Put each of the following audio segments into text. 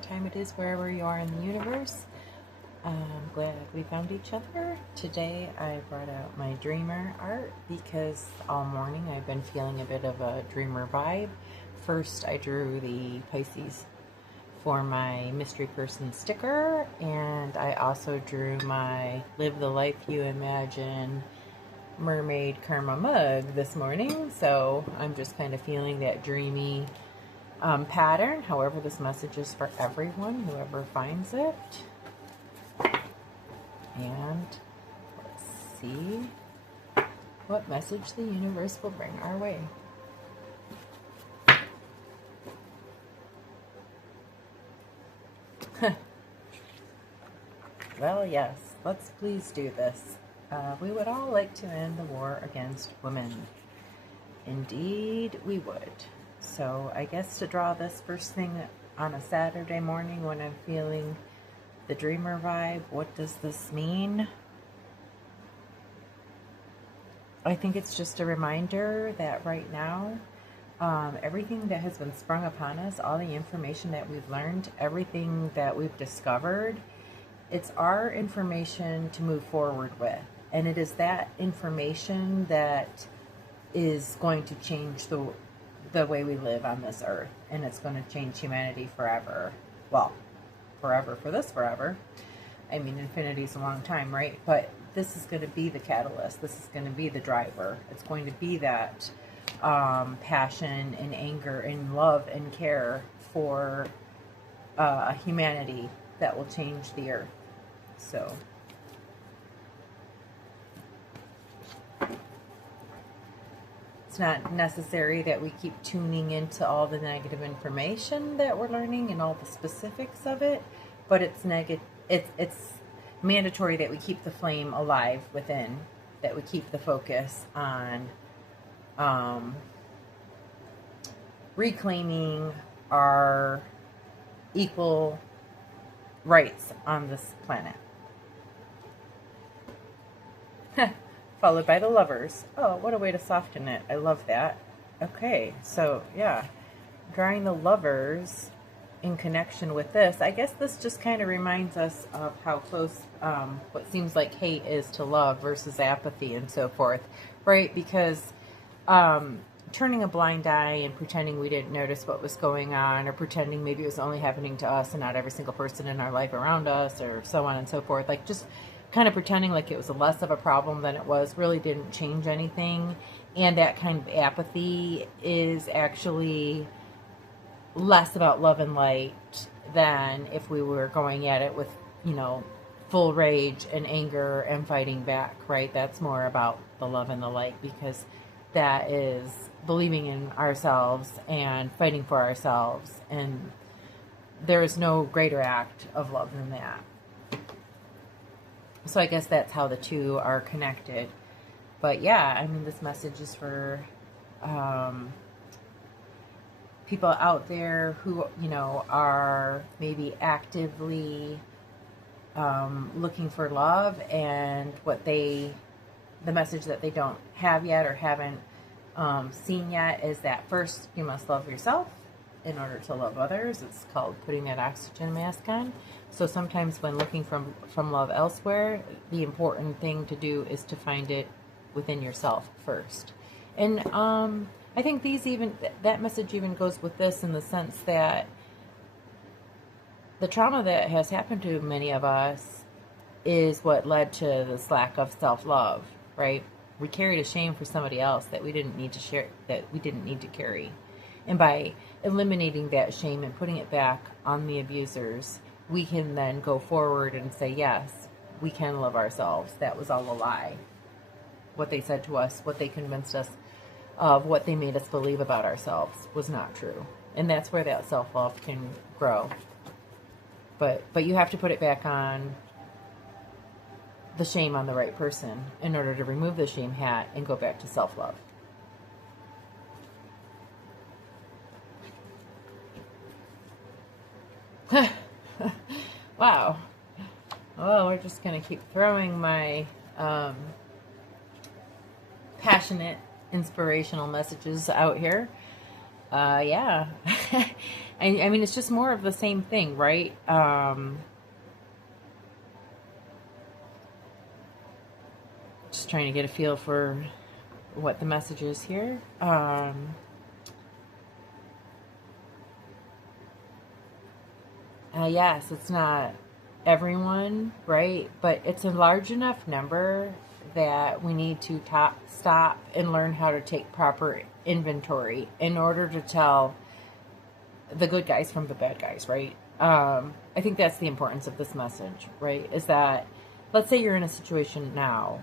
time it is wherever you are in the universe. I'm glad we found each other. Today I brought out my dreamer art because all morning I've been feeling a bit of a dreamer vibe. First I drew the Pisces for my mystery person sticker, and I also drew my Live the Life You Imagine mermaid karma mug this morning. So I'm just kind of feeling that dreamy pattern. However, this message is for everyone, whoever finds it. And let's see what message the universe will bring our way. Well, yes, let's please do this. We would all like to end the war against women. Indeed, we would. So I guess to draw this first thing on a Saturday morning when I'm feeling the dreamer vibe, what does this mean? I think it's just a reminder that right now, everything that has been sprung upon us, all the information that we've learned, everything that we've discovered, it's our information to move forward with. And it is that information that is going to change the way we live on this earth. And it's going to change humanity forever. Well, forever for this forever. I mean, infinity is a long time, right? But this is going to be the catalyst. This is going to be the driver. It's going to be that passion and anger and love and care for humanity that will change the earth. So it's not necessary that we keep tuning into all the negative information that we're learning and all the specifics of it, but it's mandatory that we keep the flame alive within, that we keep the focus on reclaiming our equal rights on this planet. Followed by the Lovers. Oh, what a way to soften it. I love that. Okay, so yeah, drawing the Lovers in connection with this. I guess this just kind of reminds us of how close what seems like hate is to love versus apathy and so forth, right? Because turning a blind eye and pretending we didn't notice what was going on, or pretending maybe it was only happening to us and not every single person in our life around us, or so on and so forth, like just kind of pretending like it was less of a problem than it was, really didn't change anything. And that kind of apathy is actually less about love and light than if we were going at it with, full rage and anger and fighting back, right? That's more about the love and the light, because that is believing in ourselves and fighting for ourselves. And there is no greater act of love than that. So I guess that's how the two are connected. But yeah, I mean, this message is for people out there who, are maybe actively looking for love, and the message that they don't have yet or haven't seen yet is that first you must love yourself in order to love others. It's called putting that oxygen mask on. So sometimes when looking from love elsewhere, the important thing to do is to find it within yourself first. And I think that message even goes with this, in the sense that the trauma that has happened to many of us is what led to this lack of self-love, right? We carried a shame for somebody else that we didn't need to share, that we didn't need to carry. And by eliminating that shame and putting it back on the abusers, we can then go forward and say, yes, we can love ourselves. That was all a lie. What they said to us, what they convinced us of, what they made us believe about ourselves was not true. And that's where that self-love can grow. But you have to put it back on the shame on the right person in order to remove the shame hat and go back to self-love. Wow. Well, we're just going to keep throwing my passionate, inspirational messages out here. Yeah. I mean, it's just more of the same thing, right? Just trying to get a feel for what the message is here. Yes, it's not everyone, right? But it's a large enough number that we need to stop and learn how to take proper inventory in order to tell the good guys from the bad guys, right? I think that's the importance of this message, right? Is that, let's say you're in a situation now,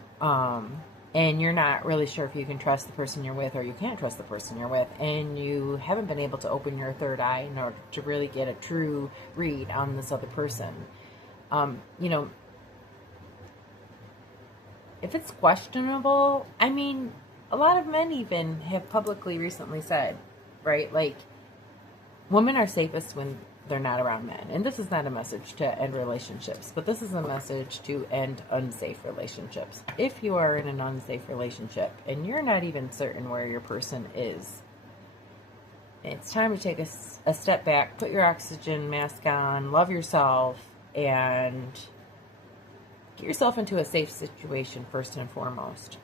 and you're not really sure if you can trust the person you're with or you can't trust the person you're with, and you haven't been able to open your third eye in order to really get a true read on this other person. You know, if it's questionable, I mean, a lot of men even have publicly recently said, right, like, women are safest when they're not around men. And this is not a message to end relationships, but this is a message to end unsafe relationships. If you are in an unsafe relationship and you're not even certain where your person is, it's time to take a step back, put your oxygen mask on, love yourself, and get yourself into a safe situation first and foremost.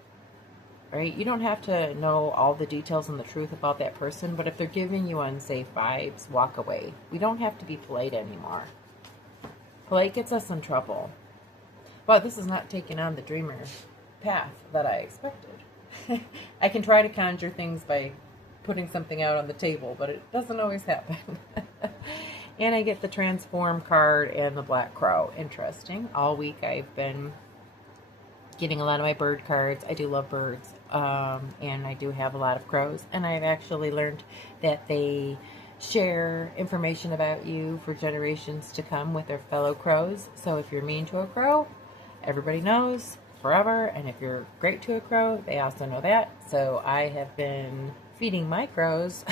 Right? You don't have to know all the details and the truth about that person, but if they're giving you unsafe vibes, walk away. We don't have to be polite anymore. Polite gets us in trouble. But this is not taking on the dreamer path that I expected. I can try to conjure things by putting something out on the table, but it doesn't always happen. And I get the transform card and the black crow. Interesting. All week I've been getting a lot of my bird cards. I do love birds, and I do have a lot of crows, and I've actually learned that they share information about you for generations to come with their fellow crows. So if you're mean to a crow, everybody knows forever, and if you're great to a crow, they also know that. So I have been feeding my crows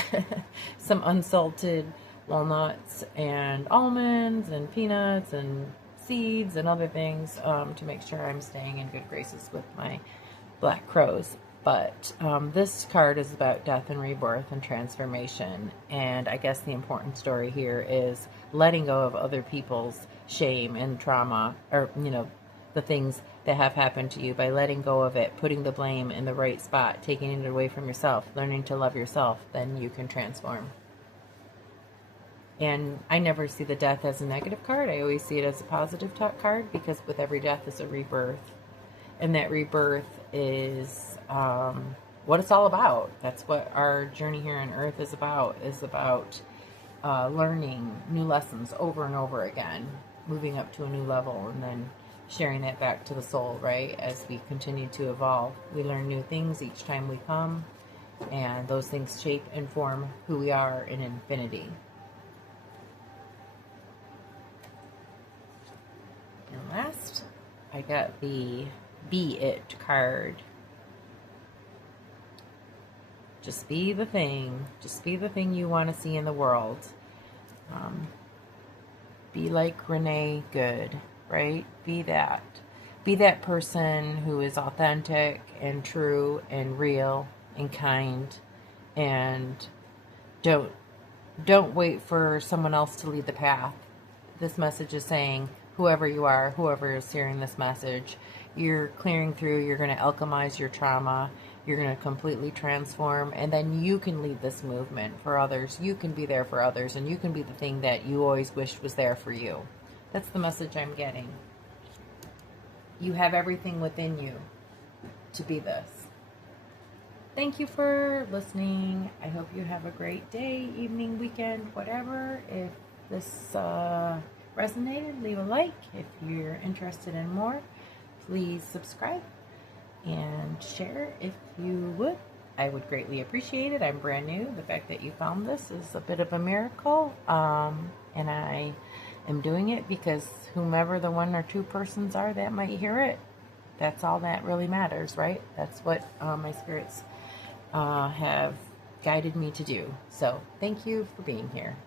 some unsalted walnuts and almonds and peanuts and seeds and other things, to make sure I'm staying in good graces with my black crows. But this card is about death and rebirth and transformation. And I guess the important story here is letting go of other people's shame and trauma, or, the things that have happened to you, by letting go of it, putting the blame in the right spot, taking it away from yourself, learning to love yourself, then you can transform. And I never see the death as a negative card. I always see it as a positive card, because with every death is a rebirth. And that rebirth is what it's all about. That's what our journey here on Earth is about learning new lessons over and over again, moving up to a new level, and then sharing that back to the soul, right? As we continue to evolve, we learn new things each time we come, and those things shape and form who we are in infinity. And last, I got the Be It card. Just be the thing. Just be the thing you want to see in the world. Be like Renee Good, right? Be that. Be that person who is authentic and true and real and kind. And don't wait for someone else to lead the path. This message is saying, whoever you are, whoever is hearing this message, you're clearing through, you're going to alchemize your trauma, you're going to completely transform, and then you can lead this movement for others. You can be there for others, and you can be the thing that you always wished was there for you. That's the message I'm getting. You have everything within you to be this. Thank you for listening. I hope you have a great day, evening, weekend, whatever. If this resonated, leave a like. If you're interested in more, please subscribe and share if you would. I would greatly appreciate it. I'm brand new. The fact that you found this is a bit of a miracle, and I am doing it because whomever the one or two persons are that might hear it, that's all that really matters, right? That's what my spirits have guided me to do. So thank you for being here.